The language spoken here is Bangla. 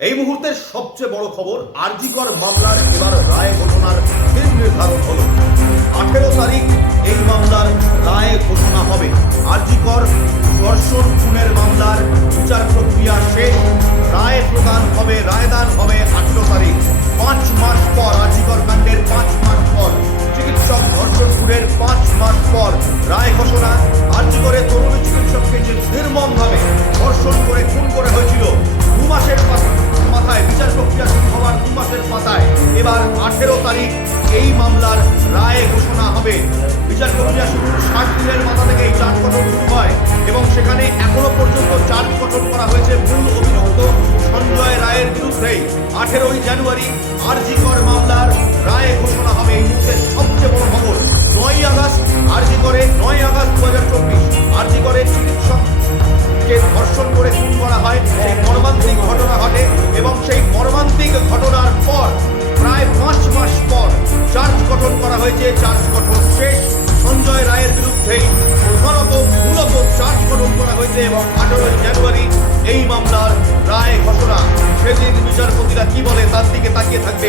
এই মুহূর্তের সবচেয়ে বড় খবর, আরজি কর মামলার এবার রায় ঘোষণার দিন নির্ধারণ হলো। 18 তারিখ এই মামলার রায় ঘোষণা হবে। আরজি কর ধর্ষণ খুনের মামলার বিচার প্রক্রিয়া শেষ, রায় প্রদান হবে, রায়দান হবে 18 তারিখ। 5 মাস পর, আরজি কর কাণ্ডের 5 মাস পর, চিকিৎসক ধর্ষণ খুনের 5 মাস পর রায় ঘোষণা। আরজি করে তরুণী চিকিৎসককে যে নির্মমভাবে ধর্ষণ করে খুন করা হয়েছিল, 2 মাসের মাথায় বিচার প্রক্রিয়া শুরু হওয়ার 2 মাসের মাথায় এবার 18 তারিখ এই মামলার রায় ঘোষণা হবে। বিচার প্রক্রিয়া শুরুর 60 দিনের মাথা থেকেই চার্জ গঠন শুরু হয় এবং সেখানে এখনো পর্যন্ত চার্জ গঠন করা হয়েছে মূল অভিযুক্ত সঞ্জয় রায়ের বিরুদ্ধেই। 18ই জানুয়ারি আরজি কর মামলার রায় ঘোষণা হবে। এই মুহূর্তের সবচেয়ে বড় খবর, 9ই আগস্ট আরজি করে 9ই আগস্ট 2024 আরজি করে চিকিৎসককে ধর্ষণ করে খুন করা হয়। সেই মর্মান্তিক ঘটনা ঘটে এবং সেই মর্মান্তিক ঘটনার পর প্রায় 5 মাস পর চার্জ গঠন করা হয়েছে। চার্জ গঠন শেষ, সঞ্জয় রায়ের বিরুদ্ধেই মূলত চার্জ গঠন করা হয়েছে এবং 18ই জানুয়ারি এই মামলার রায় ঘোষণা। সেদিন বিচারপতিরা কি বলে তার দিকে তাকিয়ে থাকবে